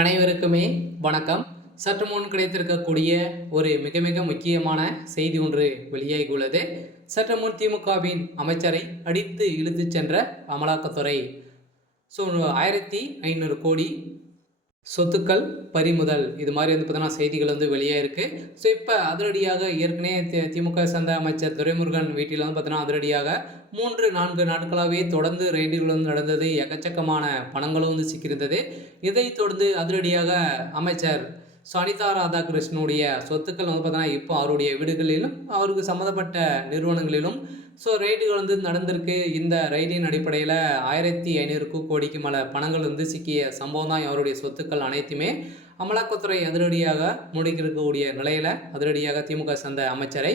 அனைவருக்குமே வணக்கம். சற்று முன் கிடைத்திருக்கக்கூடிய ஒரு மிக மிக முக்கியமான செய்தி ஒன்று வெளியாகியுள்ளது. சற்று முன் திமுகவின் அமைச்சரை அடித்து இழுத்துச் சென்ற அமலாக்கத்துறை. 1500 கோடி சொத்துக்கள் பறிமுதல், இது மாதிரி பார்த்தீங்கன்னா செய்திகள் வெளியாயிருக்கு. இப்போ அதிரடியாக ஏற்கனவே திமுக சேர்ந்த அமைச்சர் துரைமுருகன் வீட்டில் பார்த்தீங்கன்னா அதிரடியாக 3-4 நாட்களாகவே தொடர்ந்து ரெய்டுகள் நடந்தது. எக்கச்சக்கமான பணங்களும் சிக்கியிருந்தது. இதைத் தொடர்ந்து அதிரடியாக அமைச்சர் அனிதா ராதாகிருஷ்ணனுடைய சொத்துக்கள் பார்த்தீங்கன்னா இப்போ அவருடைய வீடுகளிலும் அவருக்கு சம்மந்தப்பட்ட நிறுவனங்களிலும் ரெய்டுகள் நடந்திருக்கு. இந்த ரெய்டின் அடிப்படையில் 1500 கோடிக்கு மேலே பணங்கள் சிக்கிய சம்பவம் தான். அவருடைய சொத்துக்கள் அனைத்துமே அமலாக்கத்துறை அதிரடியாக முடிக்கக்கூடிய நிலையில் அதிரடியாக திமுக சேர்ந்த அமைச்சரை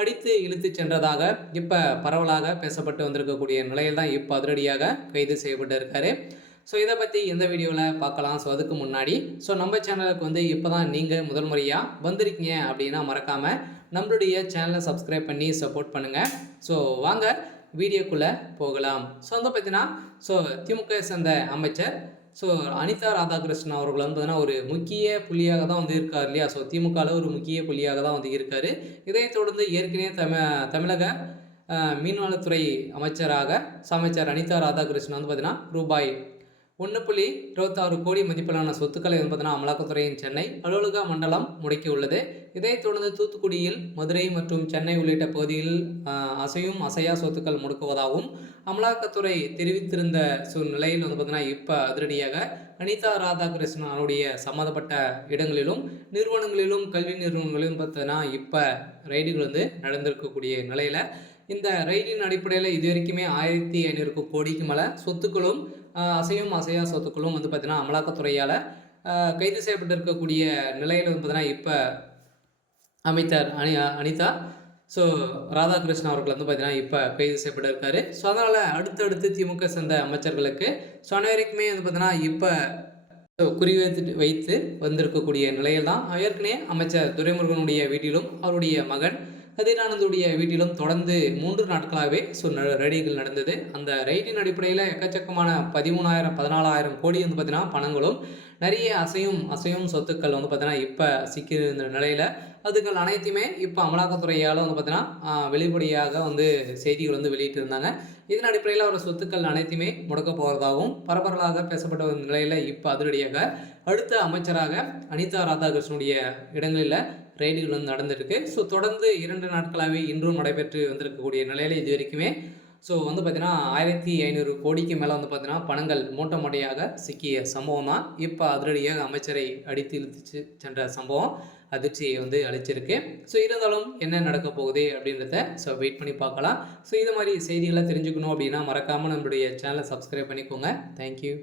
அடித்து இழுத்து சென்றதாக இப்போ பரவலாக பேசப்பட்டு வந்திருக்கக்கூடிய நிலையில் தான் இப்போ அதிரடியாக கைது செய்யப்பட்டு இருக்காரு. இதை பற்றி எந்த வீடியோவில் பார்க்கலாம். அதுக்கு முன்னாடி நம்ம சேனலுக்கு இப்போ தான் நீங்கள் முதல் முறையாக வந்திருக்கீங்க அப்படின்னா மறக்காமல் நம்மளுடைய சேனலை சப்ஸ்கிரைப் பண்ணி சப்போர்ட் பண்ணுங்கள். வாங்க வீடியோக்குள்ளே போகலாம். பார்த்தீங்கன்னா திமுக சேர்ந்த அமைச்சர் அனிதா ராதாகிருஷ்ணன் அவர்கள் பார்த்தீங்கன்னா ஒரு முக்கிய புள்ளியாக தான் இருக்கார் இல்லையா. திமுகவில் ஒரு முக்கிய புள்ளியாக தான் இருக்கார். இதைத் தொடர்ந்து ஏற்கனவே தமிழக மீன்வளத்துறை அமைச்சர் அனிதா ராதாகிருஷ்ணன் பார்த்தீங்கன்னா ரூபாய் 1.26 கோடி மதிப்பிலான சொத்துக்களை பார்த்தீங்கன்னா அமலாக்கத்துறையின் சென்னை அலுவலக மண்டலம் முடக்கியுள்ளது. இதைத் தொடர்ந்து தூத்துக்குடியில், மதுரை மற்றும் சென்னை உள்ளிட்ட பகுதியில் அசையும் அசையா சொத்துக்கள் முடக்குவதாகவும் அமலாக்கத்துறை தெரிவித்திருந்த நிலையில் பார்த்தீங்கன்னா இப்போ அதிரடியாக அனிதா ராதாகிருஷ்ணன் அவருடைய சம்மந்தப்பட்ட இடங்களிலும் நிறுவனங்களிலும் கல்வி நிறுவனங்களிலும் பார்த்தீங்கன்னா இப்போ ரெய்டுகள் நடந்திருக்கக்கூடிய நிலையில் இந்த ரெய்டின் அடிப்படையில் இது வரைக்குமே 1500 கோடிக்கு மேலே சொத்துக்களும் அசையும் அசையா சொத்துக்களும் பார்த்தீங்கன்னா அமலாக்கத்துறையால் கைது செய்யப்பட்டிருக்கக்கூடிய நிலையில் பார்த்தீங்கன்னா இப்போ அமைச்சர் அனிதா ராதாகிருஷ்ணன் அவர்கள் பார்த்தீங்கன்னா இப்போ கைது செய்யப்பட்டிருக்காரு. அதனால் அடுத்தடுத்து திமுக சேர்ந்த அமைச்சர்களுக்கு அனைவருக்குமே பார்த்தீங்கன்னா இப்போ குறிவைத்து வந்திருக்கக்கூடிய நிலையில் தான் ஏற்கனவே அமைச்சர் துரைமுருகனுடைய வீட்டிலும் அவருடைய மகன் கதிரானந்துடைய வீட்டிலும் தொடர்ந்து 3 நாட்களாகவே ரெய்டுகள் நடந்தது. அந்த ரெய்டின் அடிப்படையில் எக்கச்சக்கமான 13,000-14,000 கோடி பார்த்தீங்கன்னா பணங்களும் நிறைய அசையும் சொத்துக்கள் பார்த்தீங்கன்னா இப்போ சிக்கியிருந்த நிலையில் அதுகள் அனைத்துமே இப்போ அமலாக்கத்துறையால் பார்த்தீங்கன்னா வெளிப்படையாக செய்திகள் வெளியிட்டு இருந்தாங்க. இதன் அடிப்படையில் அவர் சொத்துக்கள் அனைத்துமே முடக்க போவதாகவும் பரபரப்பாக பேசப்பட்ட ஒரு நிலையில் இப்போ அதிரடியாக அடுத்த அமைச்சராக அனிதா ராதாகிருஷ்ணனுடைய இடங்களில் ரெய்டுகள் நடந்திருக்கு. தொடர்ந்து 2 நாட்களாகவே இன்றும் நடைபெற்று வந்திருக்கக்கூடிய நிலையில் இது வரைக்குமே பார்த்தீங்கன்னா 1500 கோடிக்கு மேலே பார்த்தீங்கன்னா பணங்கள் மூட்டையாக சிக்கிய சம்பவம் தான் இப்போ அதிரடியாக அமைச்சரை அடித்து இழுத்துச்சு சென்ற சம்பவம் அதிர்ச்சியை அளிச்சிருக்கு. இருந்தாலும் என்ன நடக்க போகுது அப்படின்றத வெயிட் பண்ணி பார்க்கலாம். இது மாதிரி செய்திகளை தெரிஞ்சுக்கணும் அப்படின்னா மறக்காமல் நம்மளுடைய சேனலை சப்ஸ்கிரைப் பண்ணிக்கோங்க. தேங்க்யூ.